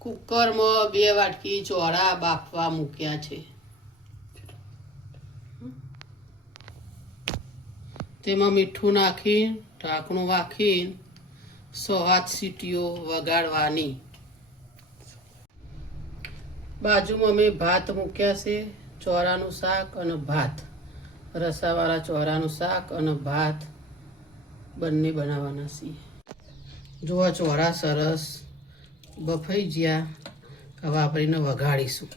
કુકરમાં 2 વાટકી ચોળા બાફવા મૂક્યા છે. તેમાં મીઠું નાખી ઢાંકણું રાખી 6-8 સીટીઓ વગાડવાની. બાજુમાં મેં ભાત મૂક્યા છે, ચોળાનું શાક અને ભાત, રસાવાળા ચોળાનું શાક અને ભાત બંને બનાવવાના છે. જો આ ચોળા સરસ બફાઈ ગયા. હવે આપણે એને વઘાડીશું.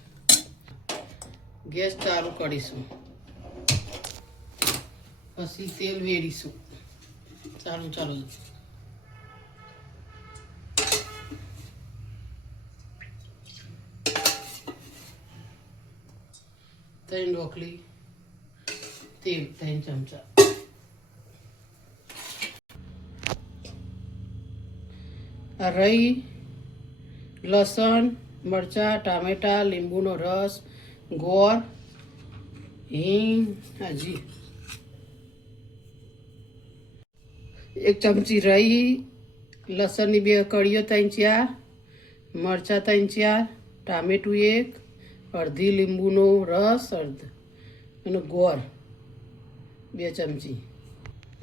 ગેસ ચાલુ કરીશું, પછી તેલ વેરીશું. ચાલુ 3 ડોકલી તેલ, 3 ચમચા. રહી, લસણ, મરચાં, ટામેટાં, લીંબુનો રસ, ગોળ, હિંગ, હજી 1 ચમચી રહી, લસણની 2 કળીઓ 3-4, મરચાં 3-4, ટામેટું 1, અડધી લીંબુનો રસ અને ગોળ 2 ચમચી.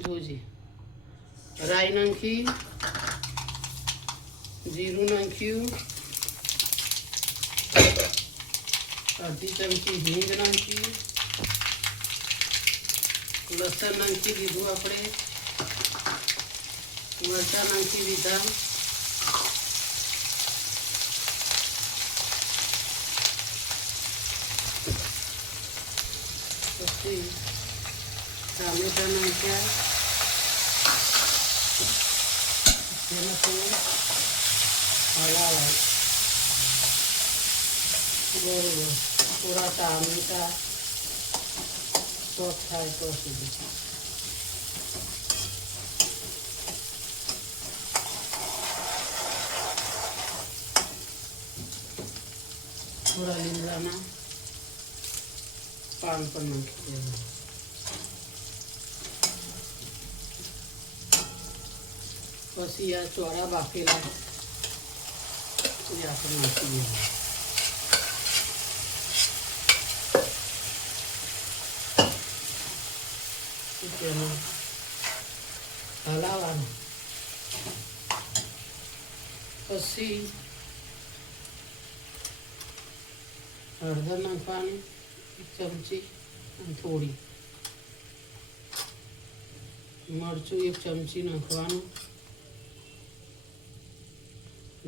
જોજે રાઈ નાખી, જીરું નાખ્યું, અડધી ચમચી હિંગ નાખી, લસણ નાખી દીધું આપણે, મરચાં નાખી દીધા, પછી ટામેટાં નાખ્યા, તેને થોડું હલાવાય બરોબર. થોડા ટામેટાં સોફ્ટ થાય તો સુધી. થોડા લીમડાના પાન પણ નાખી દેવા. પછી આ ચોળા બાફેલા એ આપણે નાખી દેવા. તેમાં હલાવવાનું. પછી હળદર નાખવાની 1 ચમચી અને થોડી, મરચું 1 ચમચી નાખવાનું,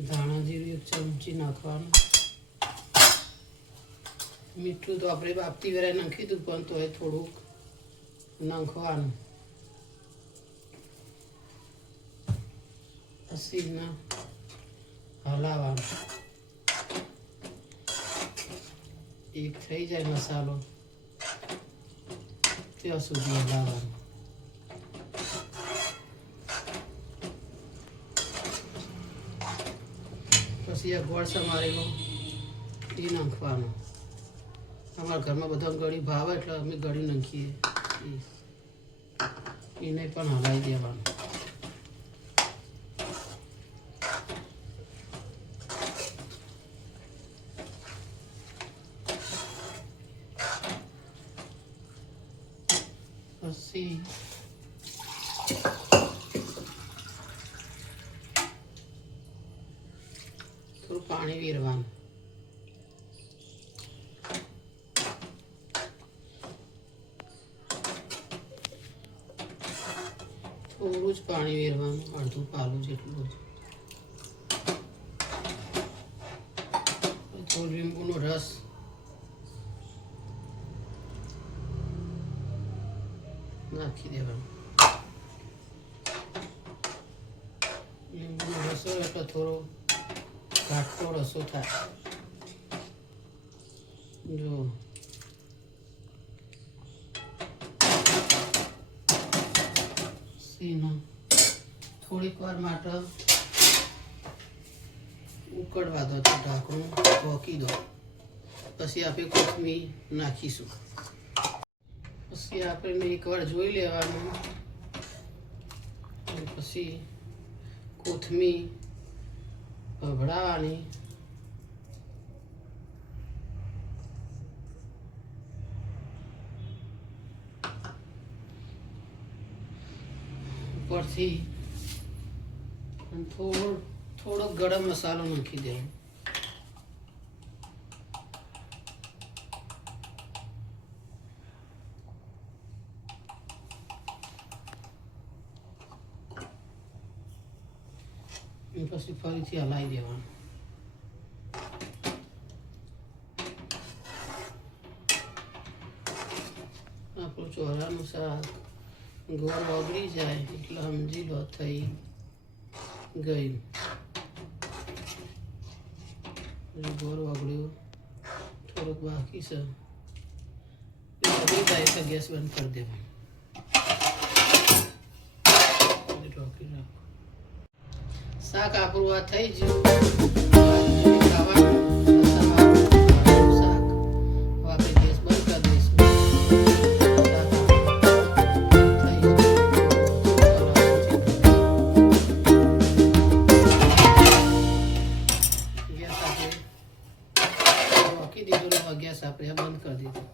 ધાણા જીરું 1 ચમચી નાખવાનું, મીઠું તો આપણે બાફતી વેળાએ નાખી દીધું પણ તોય થોડુંક નાખવાનું. પછી હલાવવાનું. એક થઈ જાય મસાલો ત્યાં સુધી હલાવવાનું. પછી આ ગોળ સમારેલો એ નાખવાનો. અમારા ઘરમાં બધા ગળી ભાવે એટલે અમે ગળી નાખીએ. એને પણ હલાવી દેવાનું. પછી થોડું પાણી વેરવાનું. થોડું જ પાણી વેરવાનું, અડધું પાલું જેટલું જ. થોડું લીંબુનો રસ નાખી દેવાનું. લીંબુનો રસો એટલે થોડો ઘાટો રસો થાય. જો થોડીક વાર માટે ઉકળવા દો, તો ઢાંકણું ઢોકી દો. પછી આપણે કોથમીર નાખીશું. પછી આપણે એકવાર જોઈ લેવાનું. પછી કોથમીર ભભડાવવાની ઉપરથી અને થોડો ગરમ મસાલો નાખી દેવાનો. પછી ફરીથી હલાવી દેવાનું. આપણું ચોરાનું શાક ગોળ ઓગળી જાય એટલે સમજી લો થઈ ગયું. ગોળ ઓગળ્યું, થોડુંક બાકી છે. ઓગળી જાય એટલે ગેસ બંધ કરી દેવાનું. ઢોકી રાખો. શાક આપણું આ થઈ ગયું. ખાવાનું શાક. હવે આપણે ગેસ બંધ કરી દઈશું. ગેસ આપણે રોકી દીધું, ગેસ આપણે બંધ કરી દીધું.